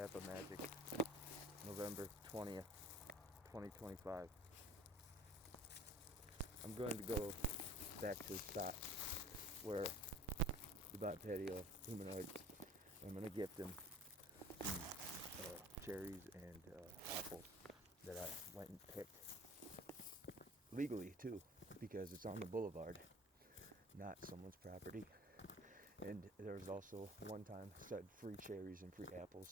GappaMagix, November 20th, 2025. I'm going to go back to the spot where the bot patio humanoids. I'm going to gift them some cherries and apples that I went and picked legally too, because it's on the boulevard, not someone's property. And there's also one time said free cherries and free apples.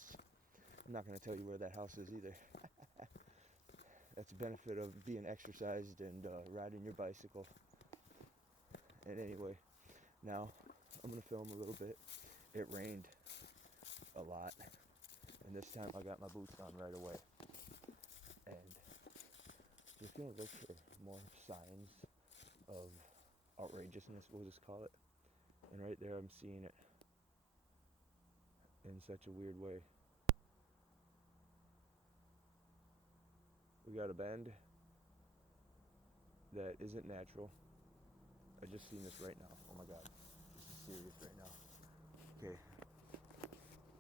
I'm not going to tell you where that house is either. That's the benefit of being exercised and riding your bicycle. And anyway, now I'm going to film a little bit. It rained a lot, and this time I got my boots on right away. And just going to look for more signs of outrageousness, we'll just call it. And right there I'm seeing it in such a weird way. We got a bend that isn't natural. I just seen this right now. Oh my god, this is serious right now. Okay,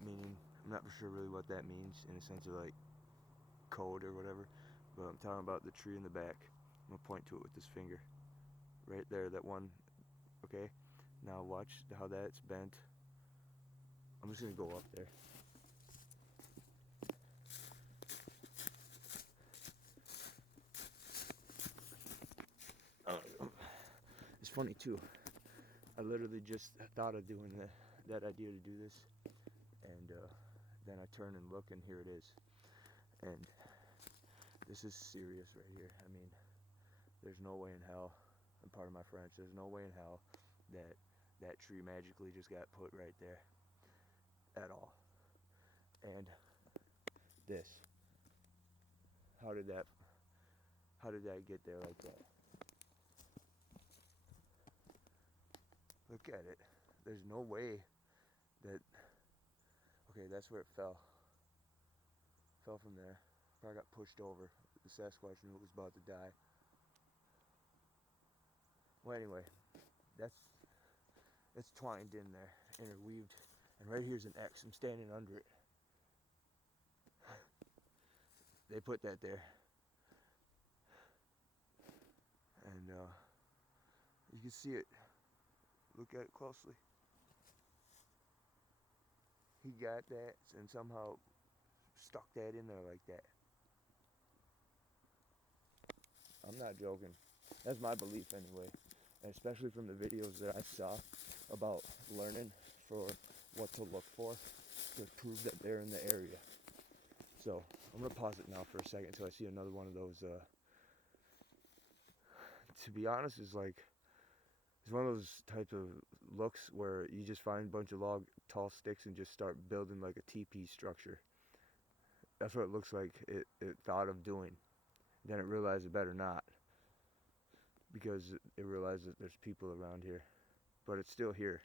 meaning I'm not for sure really what that means in a sense of like code or whatever, but I'm talking about the tree in the back. I'm gonna point to it with this finger right there, that one. Okay, now watch how that's bent. I'm just gonna go up there. It's funny too, I literally just thought of doing that idea to do this, and then I turn and look, and here it is. And this is serious right here. I mean, there's no way in hell, and pardon my French, there's no way in hell that that tree magically just got put right there at all. And this, how did that get there like that? Look at it. There's no way that, okay, that's where it fell. Fell from there. Probably got pushed over. The Sasquatch knew it was about to die. Well, anyway, it's twined in there, interweaved, and right here's an X. I'm standing under it. They put that there, and you can see it. Look at it closely. He got that and somehow stuck that in there like that. I'm not joking. That's my belief anyway, and especially from the videos that I saw about learning for what to look for to prove that they're in the area. So I'm gonna pause it now for a second until I see another one of those. To be honest, it's one of those types of looks where you just find a bunch of tall sticks and just start building like a teepee structure. That's what it looks like it thought of doing. Then it realized it better not, because it realized that there's people around here, but it's still here.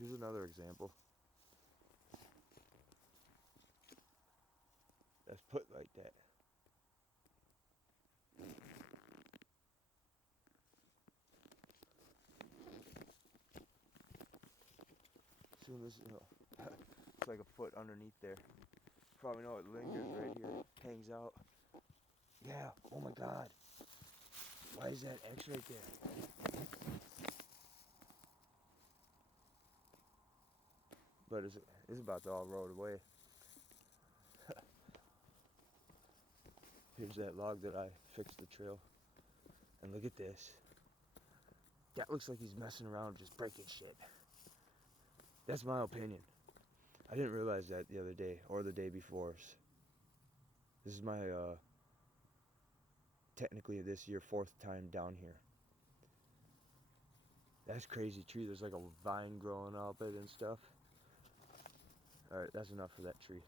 Here's another example that's put like that. Soon as it's like a foot underneath there. Probably know it lingers right here, hangs out. Yeah. Oh my God. Why is that X right there? But it's about to all roll away. Here's that log that I fixed the trail. And look at this. That looks like he's messing around just breaking shit. That's my opinion. I didn't realize that the other day or the day before. This is my technically this year 4th time down here. That's crazy tree. There's like a vine growing up it and stuff. Alright, that's enough for that tree.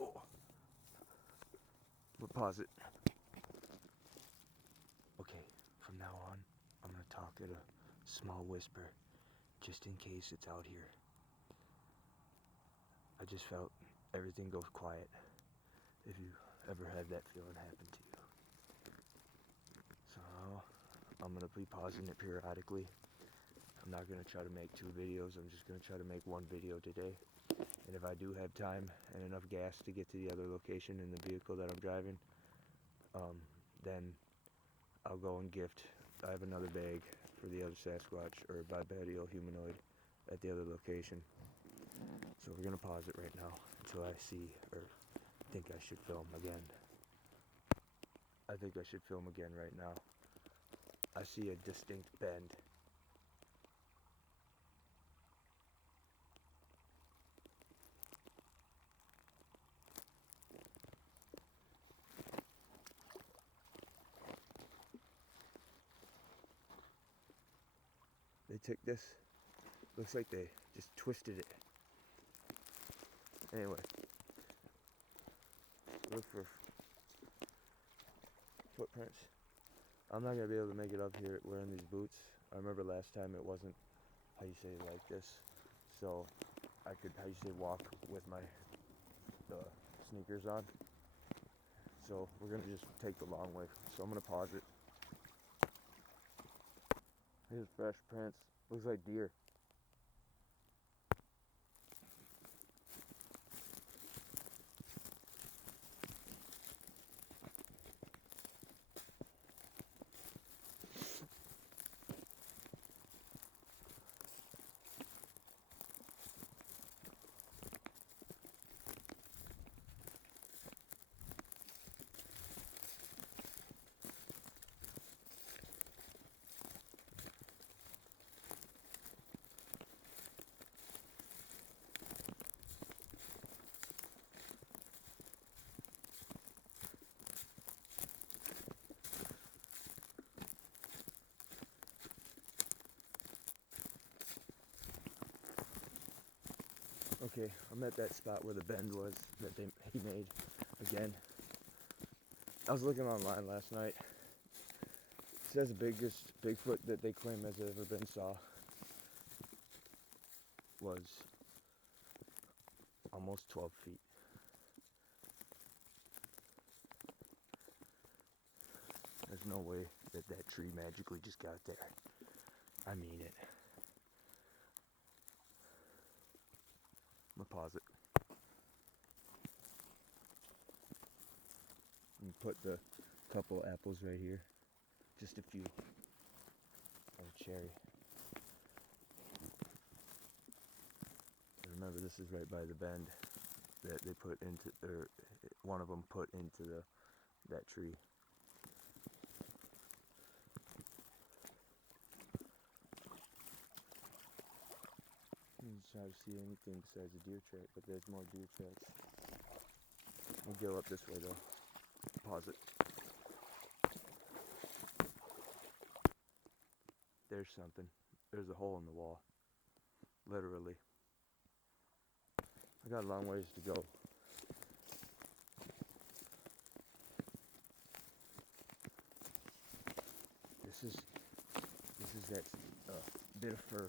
Oh. We'll pause it. Okay, from now on, I'm gonna talk at a small whisper, just in case it's out here. I just felt everything goes quiet. If you ever had that feeling happen to you. So I'm gonna be pausing it periodically. I'm not gonna try to make 2 videos. I'm just gonna try to make 1 video today. And if I do have time and enough gas to get to the other location in the vehicle that I'm driving, then I'll go and gift. I have another bag for the other Sasquatch or bipedal humanoid at the other location. So we're gonna pause it right now until I see or think I should film again. I think I should film again right now. I see a distinct bend. They took this. Looks like they just twisted it. Anyway, look for footprints. I'm not gonna be able to make it up here wearing these boots. I remember last time it wasn't, how you say, like this. So I could, how you say, walk with my sneakers on. So we're gonna just take the long way. So I'm gonna pause it. Here's fresh prints. Looks like deer. Okay, I'm at that spot where the bend was that he made again. I was looking online last night. It says the biggest Bigfoot that they claim has ever been saw was almost 12 feet. There's no way that that tree magically just got there. I mean it. I'm gonna pause it. And put the couple apples right here. Just a few. Of cherry. And remember, this is right by the bend that they put into, or one of them put into that tree. I'm trying to see anything besides a deer track, but there's more deer tracks. We'll go up this way though. Pause it. There's something. There's a hole in the wall. Literally. I got a long ways to go. This is that bit of fur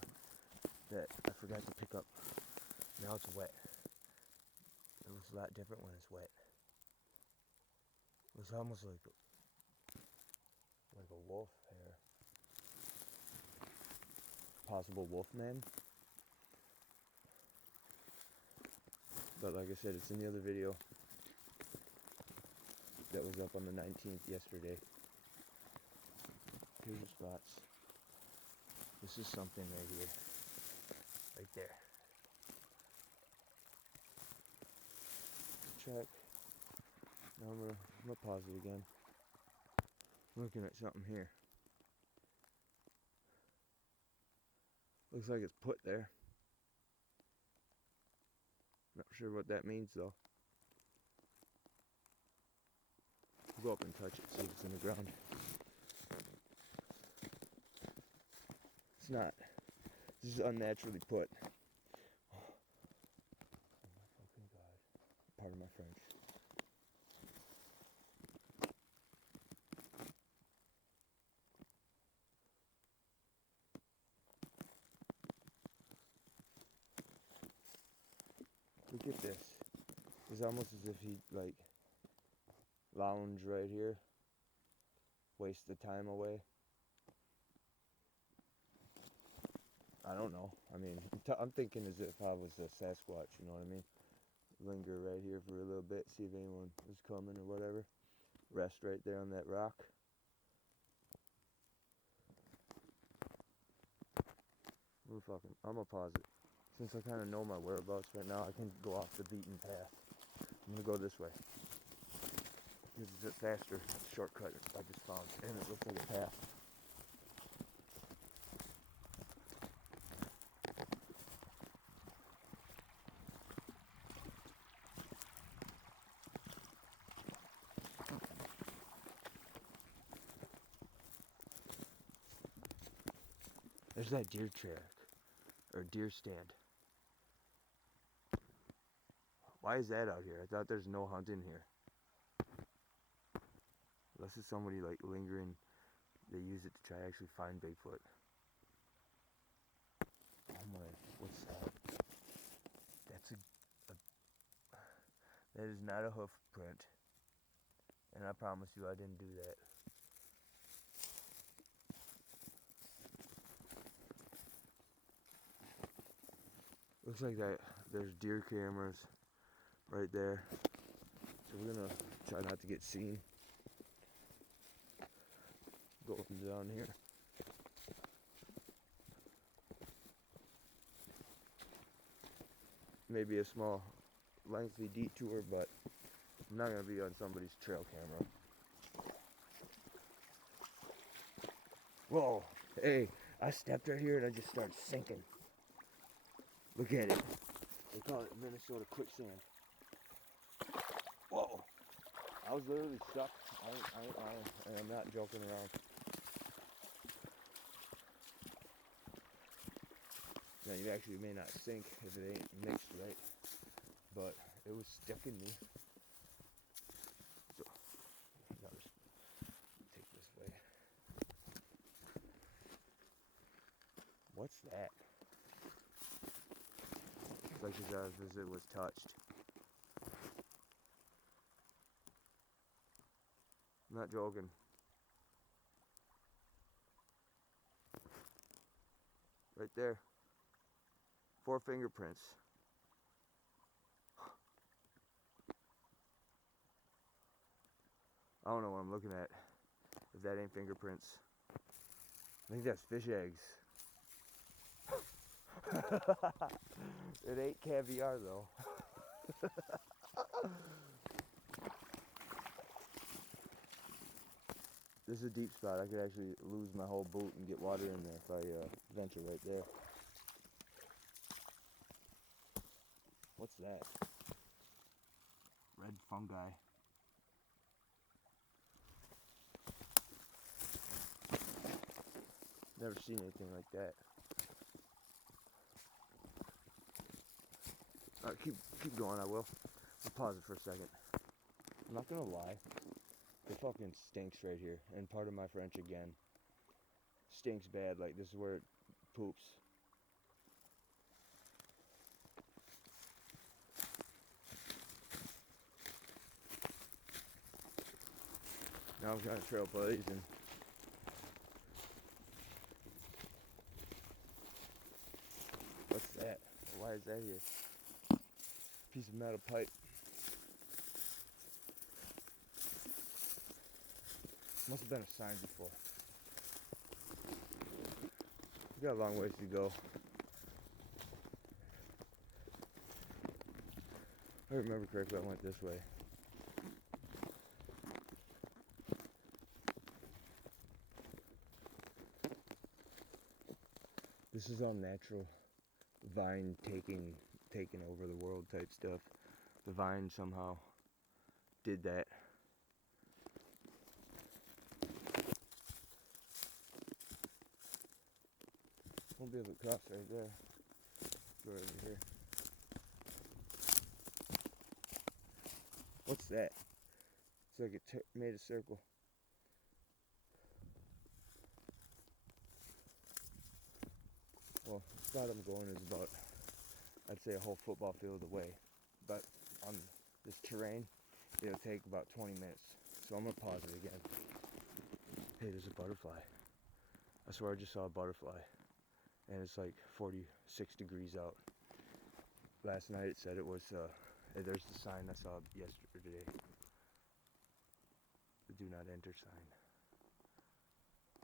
that I forgot to pick up. Now it's wet. It looks a lot different when it's wet. It was almost like a wolf hair. Possible wolf man. But like I said, it's in the other video that was up on the 19th yesterday. Here's the spots. This is something right here. Right there. Check. Now I'm gonna pause it again. I'm looking at something here. Looks like it's put there. Not sure what that means though. We'll go up and touch it, see if it's in the ground. It's not. This is unnaturally put. Oh my fucking god. Pardon my French. Look at this. It's almost as if he like lounge right here, waste the time away. I don't know. I mean, I'm thinking as if I was a Sasquatch, you know what I mean? Linger right here for a little bit, see if anyone is coming or whatever. Rest right there on that rock. I'm gonna pause it. Since I kind of know my whereabouts right now, I can go off the beaten path. I'm gonna go this way. This is a faster shortcut I just found, and it looks like a path. There's that deer track, or deer stand. Why is that out here? I thought there's no hunting here. Unless it's somebody like lingering, they use it to try to actually find Bigfoot. Oh my, what's that? That's that is not a hoof print. And I promise you I didn't do that. Looks like that there's deer cameras right there. So we're gonna try not to get seen. Going down here. Maybe a small lengthy detour, but I'm not gonna be on somebody's trail camera. Whoa, hey, I stepped right here and I just started sinking. Look at it. They call it Minnesota quicksand. Whoa, I was literally stuck. I'm not joking around. Now you actually may not sink if it ain't mixed right, but it was sticking me. So, I'll just take this way. What's that? It's like as it was touched. I'm not joking. Right there. 4 fingerprints. I don't know what I'm looking at. If that ain't fingerprints. I think that's fish eggs. It ain't caviar though. This is a deep spot. I could actually lose my whole boot and get water in there if I venture right there. What's that? Red fungi. Never seen anything like that. Alright, keep going, I will. I'll pause it for a second. I'm not gonna lie. It fucking stinks right here. And part of my French again. Stinks bad, like this is where it poops. Now I'm trying to trail buddies and what's that? Why is that here? Piece of metal pipe. Must have been a sign before. We got a long ways to go. If I remember correctly, I went this way. This is all natural. Vine taking over the world type stuff. The vine somehow did that. Won't be able to cross right there. Go over here. What's that? It's like it made a circle. Well, the spot I'm going is about, I'd say, a whole football field away. But on this terrain, it'll take about 20 minutes. So I'm gonna pause it again. Hey, there's a butterfly. I swear I just saw a butterfly. And it's like 46 degrees out. Last night it said it was, there's the sign I saw yesterday. The do not enter sign.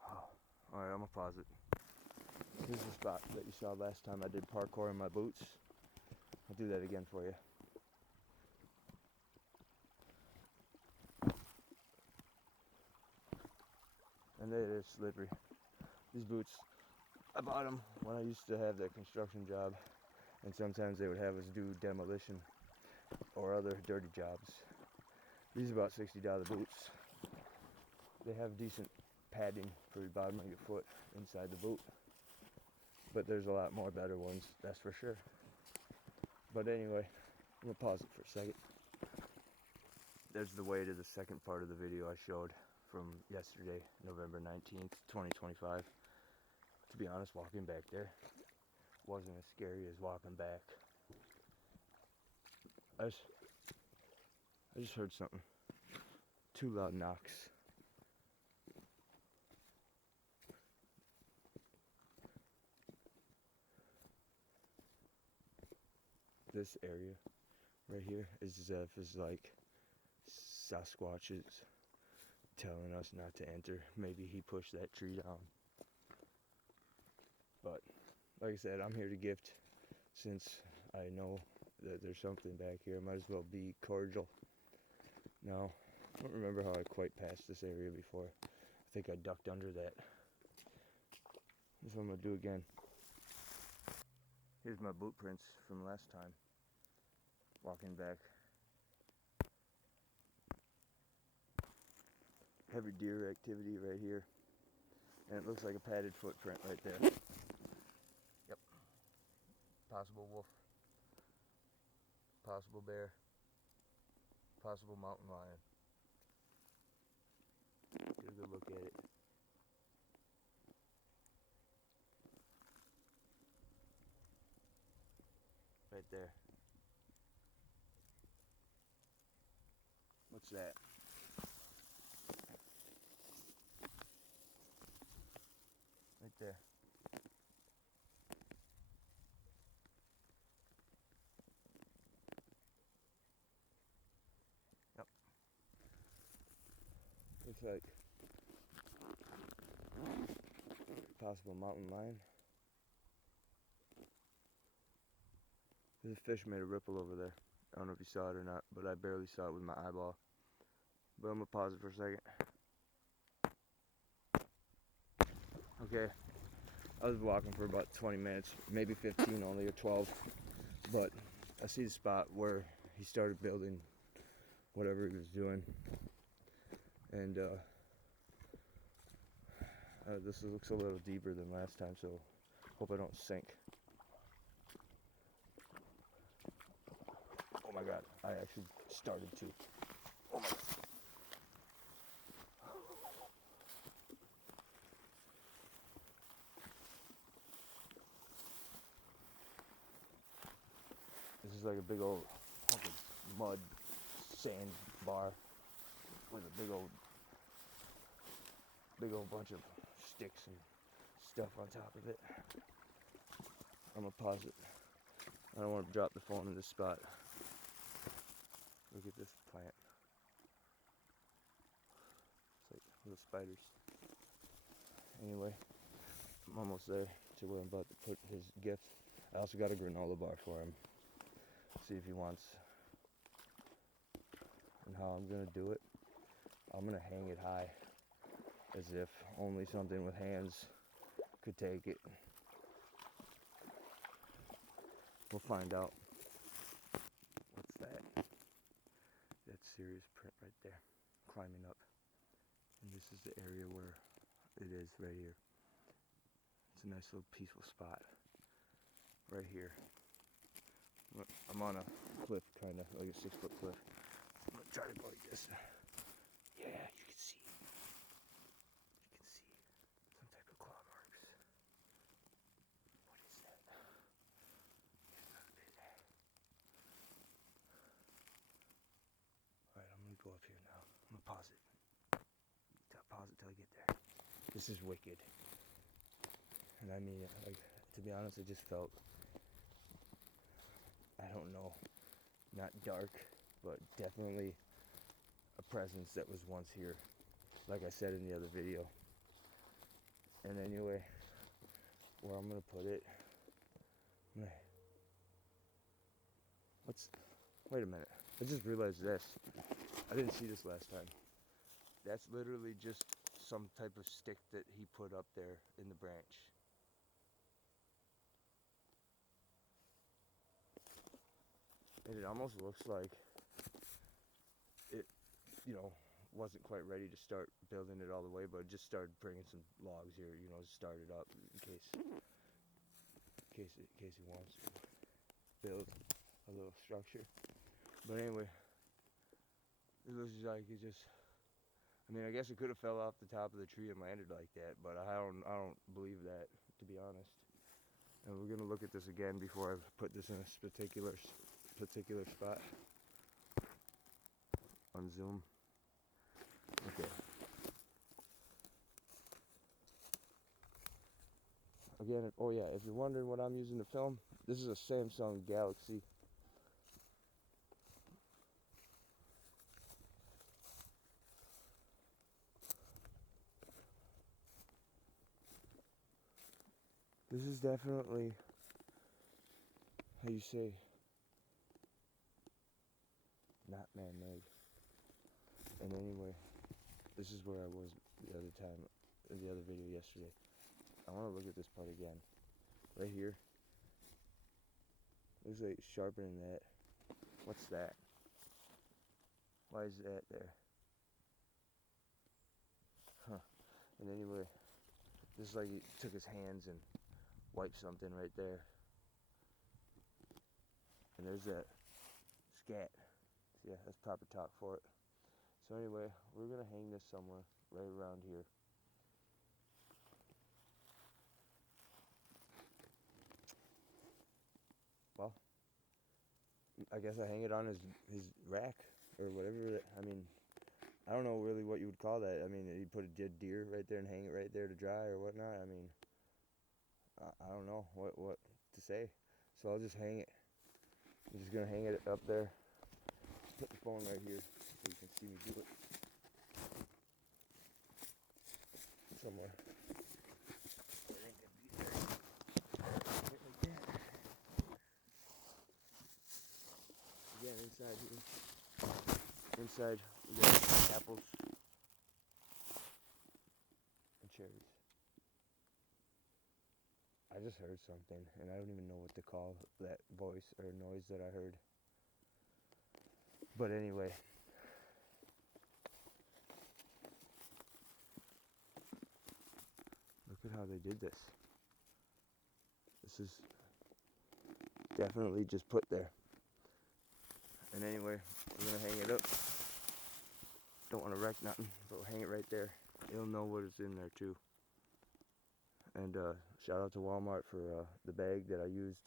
Oh, alright, I'm gonna pause it. Here's the spot that you saw last time I did parkour in my boots. I'll do that again for you. And they're slippery. These boots, I bought them when I used to have that construction job, and sometimes they would have us do demolition or other dirty jobs. These are about $60 boots. They have decent padding for the bottom of your foot inside the boot, but there's a lot more better ones, that's for sure. But anyway, I'm gonna pause it for a second. There's the way to the second part of the video I showed from yesterday, November 19th, 2025. To be honest, walking back there wasn't as scary as walking back. I just heard something. 2 loud knocks. This area right here is as if it's like Sasquatch is telling us not to enter. Maybe he pushed that tree down. But like I said, I'm here to gift. Since I know that there's something back here, I might as well be cordial. Now, I don't remember how I quite passed this area before. I think I ducked under that. That's what I'm gonna do again. Here's my boot prints from last time. Walking back. Heavy deer activity right here. And it looks like a padded footprint right there. Yep. Possible wolf. Possible bear. Possible mountain lion. Get a good look at it. Right there. What's that? Right there. Yep. Looks like possible mountain lion. There's a fish made a ripple over there. I don't know if you saw it or not, but I barely saw it with my eyeball. But I'm gonna pause it for a second. Okay, I was walking for about 20 minutes, maybe 15 only, or 12. But I see the spot where he started building whatever he was doing. And this looks a little deeper than last time, so hope I don't sink. Oh my god, I actually started to. Oh my god. This is like a big old hunk of mud, sand bar with a big old bunch of sticks and stuff on top of it. I'm gonna pause it. I don't want to drop the phone in this spot. Look at this plant. It's like little spiders. Anyway, I'm almost there to where I'm about to put his gift. I also got a granola bar for him. See if he wants. And how I'm gonna do it, I'm gonna hang it high, as if only something with hands could take it. We'll find out. What's that? That's serious print right there. Climbing up. And this is the area where it is right here. It's a nice little peaceful spot right here. I'm on a cliff, kind of like a 6-foot cliff. I'm gonna try to go like this. Yeah, you can see. You can see some type of claw marks. What is that? There's another bit. Alright, I'm gonna go up here now. I'm gonna pause it. Pause it till I get there. This is wicked. And I mean, like, to be honest, it just felt, I don't know, not dark, but definitely a presence that was once here, like I said in the other video. And anyway, where I'm gonna put it, wait a minute, I just realized this. I didn't see this last time. That's literally just some type of stick that he put up there in the branch. And it almost looks like it, wasn't quite ready to start building it all the way, but it just started bringing some logs here, start it up in case he wants to build a little structure. But anyway, it looks like it just, I guess it could have fell off the top of the tree and landed like that, but I don't believe that, to be honest. And we're gonna look at this again before I put this in a particular spot. On zoom. Okay. Again, oh yeah, if you're wondering what I'm using to film, this is a Samsung Galaxy. This is definitely, how you say, not man-made. And anyway, this is where I was the other time, in the other video yesterday. I want to look at this part again. Right here. Looks like it's sharpening that. What's that? Why is that there? Huh. And anyway, this is like he took his hands and wiped something right there. And there's that scat. So yeah, that's proper talk for it. So anyway, we're gonna hang this somewhere right around here. Well, I guess I hang it on his rack or whatever. I don't know really what you would call that. You put a dead deer right there and hang it right there to dry or whatnot. I don't know what to say. So I'll just hang it. I'm just gonna hang it up there. Put the phone right here so you can see me do it. Somewhere. It ain't gonna be there. Right like that. Again, inside here. Inside we got apples and cherries. I just heard something, and I don't even know what to call that voice or noise that I heard. But anyway, look at how they did this. This is definitely just put there. And anyway, we're gonna hang it up. Don't want to wreck nothing, but we'll hang it right there. You'll know what is in there too. And shout out to Walmart for the bag that I used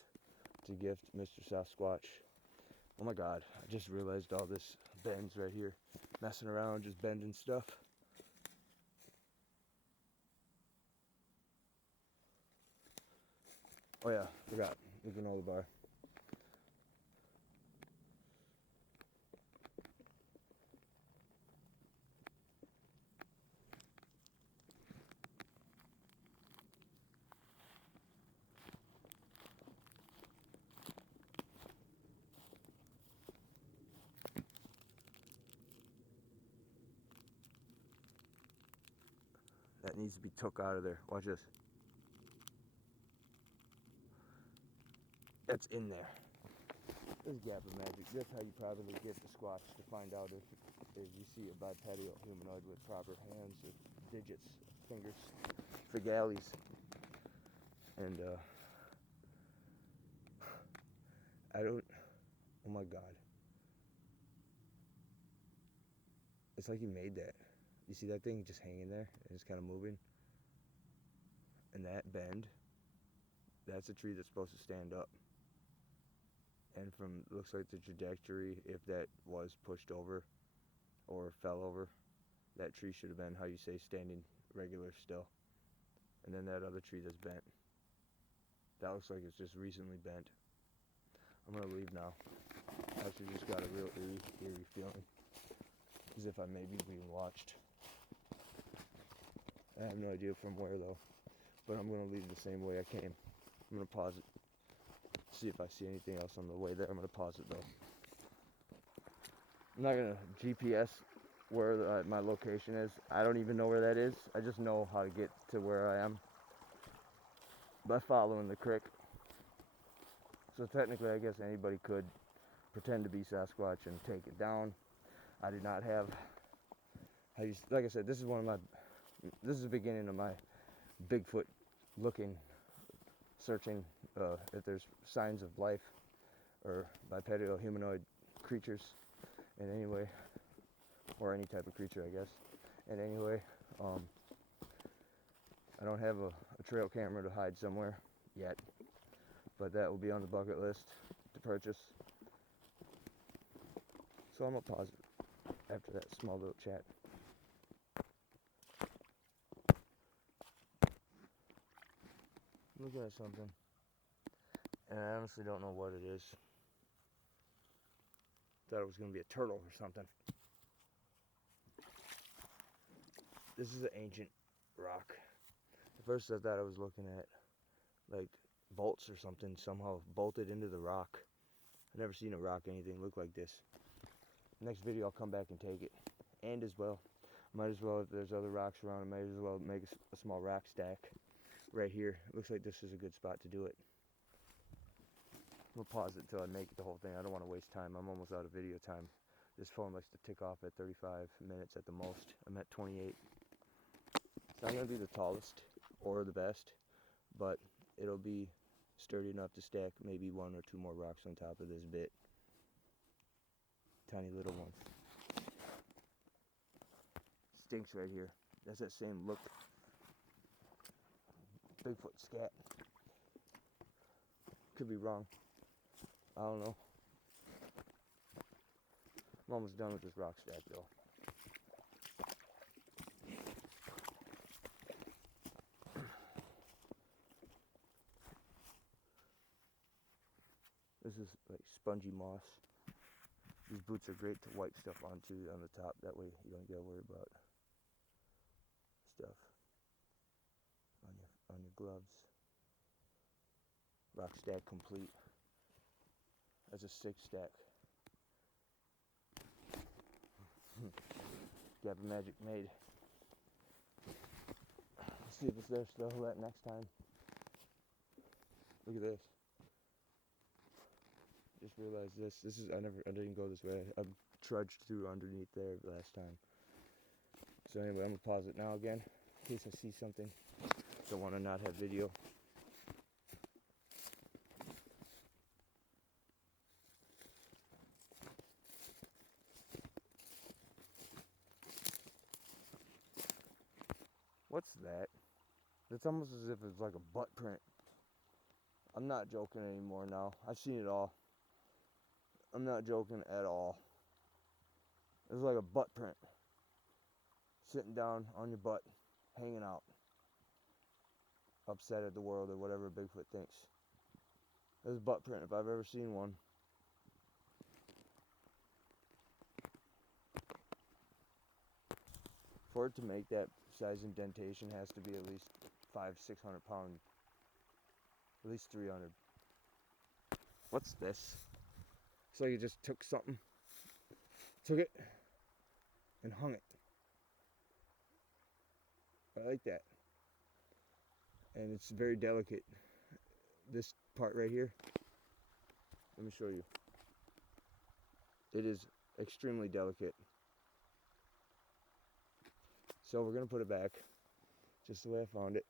to gift Mr. Sasquatch. Oh my God, I just realized all this bends right here. Messing around, just bending stuff. Oh yeah, forgot the granola bar. That needs to be took out of there. Watch this. That's in there. This is GappaMagix. That's how you probably get the squatch to find out if you see a bipedal humanoid with proper hands or digits, fingers for galleys. And I don't, oh my God. It's like he made that. You see that thing just hanging there and it's kind of moving? And that bend, that's a tree that's supposed to stand up. And from, looks like the trajectory, if that was pushed over or fell over, that tree should have been, how you say, standing regular still. And then that other tree that's bent, that looks like it's just recently bent. I'm gonna leave now. I actually just got a real eerie feeling, as if I may be being watched. I have no idea from where though, but I'm gonna leave the same way I came. I'm gonna pause it, see if I see anything else on the way there. I'm gonna pause it though. I'm not gonna GPS where my location is. I don't even know where that is. I just know how to get to where I am by following the creek. So technically, I guess anybody could pretend to be Sasquatch and take it down. I do not have, like I said, this is the beginning of my Bigfoot looking, searching if there's signs of life or bipedal humanoid creatures in any way, or any type of creature, I guess. And anyway, I don't have a trail camera to hide somewhere yet, but that will be on the bucket list to purchase. So I'm gonna pause it after that small little chat. I'm looking at something, and I honestly don't know what it is. Thought it was gonna be a turtle or something. This is an ancient rock. At first I thought I was looking at like bolts or something, somehow bolted into the rock. I've never seen a rock anything look like this. Next video I'll come back and take it. And as well, might as well, if there's other rocks around, I might as well make a small rock stack right here. It looks like this is a good spot to do it. I'm gonna pause it until I make the whole thing. I don't want to waste time. I'm almost out of video time. This phone likes to tick off at 35 minutes at the most. I'm at 28. It's not gonna be the tallest or the best, but it'll be sturdy enough to stack maybe one or two more rocks on top of this bit. Tiny little one. Stinks right here. That's that same look. Bigfoot scat. Could be wrong. I don't know. I'm almost done with this rock stack though. This is like spongy moss. These boots are great to wipe stuff onto on the top. That way you don't gotta worry about stuff on your gloves. Rock stack complete. That's a 6 stack. GappaMagix made. Let's see if it's there still that next time. Look at this. Just realized this. I didn't go this way. I trudged through underneath there last time. So anyway, I'm gonna pause it now again in case I see something. Don't want to not have video. What's that? It's almost as if it's like a butt print. I'm not joking anymore now. I've seen it all. I'm not joking at all. It's like a butt print. Sitting down on your butt, hanging out. Upset at the world or whatever Bigfoot thinks. There's a butt print if I've ever seen one. For it to make that size indentation has to be at least 500-600 pounds. At least 300. What's this? It's like it just took something, took it, and hung it. I like that. And it's very delicate. This part right here, let me show you. It is extremely delicate. So we're gonna put it back just the way I found it.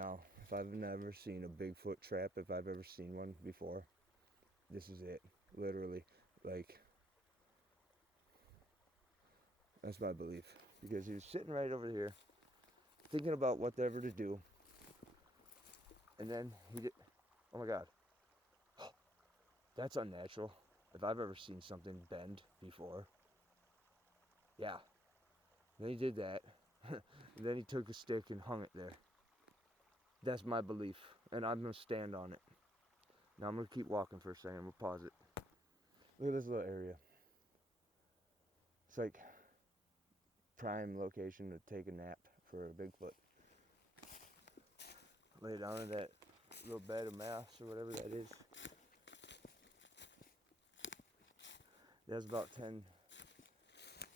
Now, if I've never seen a Bigfoot trap, if I've ever seen one before, this is it. Literally. Like, that's my belief. Because he was sitting right over here, thinking about whatever to do. And then he did, oh my God. That's unnatural. If I've ever seen something bend before. Yeah. And then he did that. And then he took a stick and hung it there. That's my belief. And I'm going to stand on it. Now I'm going to keep walking for a second. We'll pause it. Look at this little area. It's like prime location to take a nap for a Bigfoot. Lay down in that little bed of moss or whatever that is. That's about 10,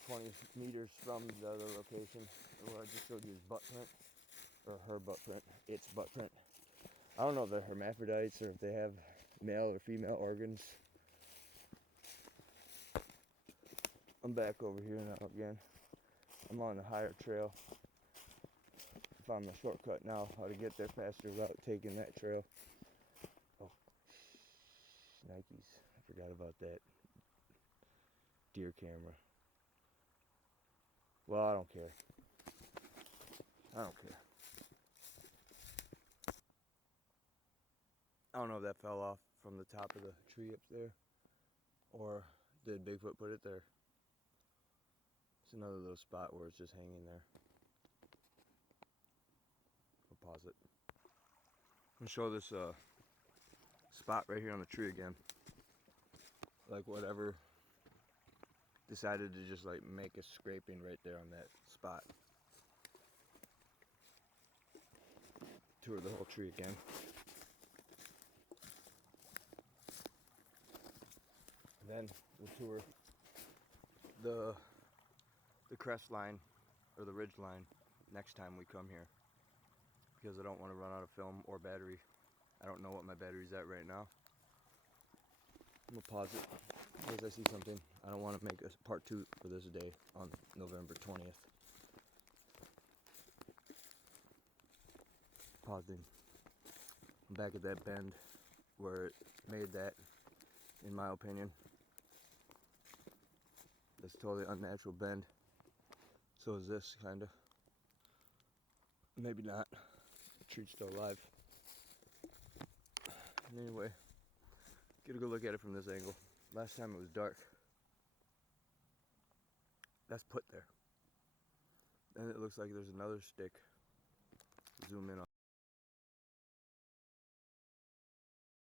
20 meters from the other location where I just showed you his butt print. Or her butt print. Its butt print. I don't know if they're hermaphrodites or if they have male or female organs. I'm back over here now again. I'm on the higher trail. Found my shortcut now, how to get there faster without taking that trail. Oh, Nikes. I forgot about that. Deer camera. Well, I don't care. I don't care. I don't know if that fell off from the top of the tree up there, or did Bigfoot put it there? It's another little spot where it's just hanging there. I'll pause it. I'm gonna show this spot right here on the tree again. Like whatever decided to just like make a scraping right there on that spot. Tour the whole tree again. And then we'll tour the crest line or the ridge line next time we come here, because I don't want to run out of film or battery. I don't know what my battery's at right now. I'm gonna pause it because I see something. I don't want to make a part 2 for this day on November 20th. Pausing. I'm back at that bend where it made that, in my opinion. That's totally unnatural bend. So is this, kinda. Maybe not. The tree's still alive. Anyway, get a good look at it from this angle. Last time it was dark. That's put there. And it looks like there's another stick. Zoom in on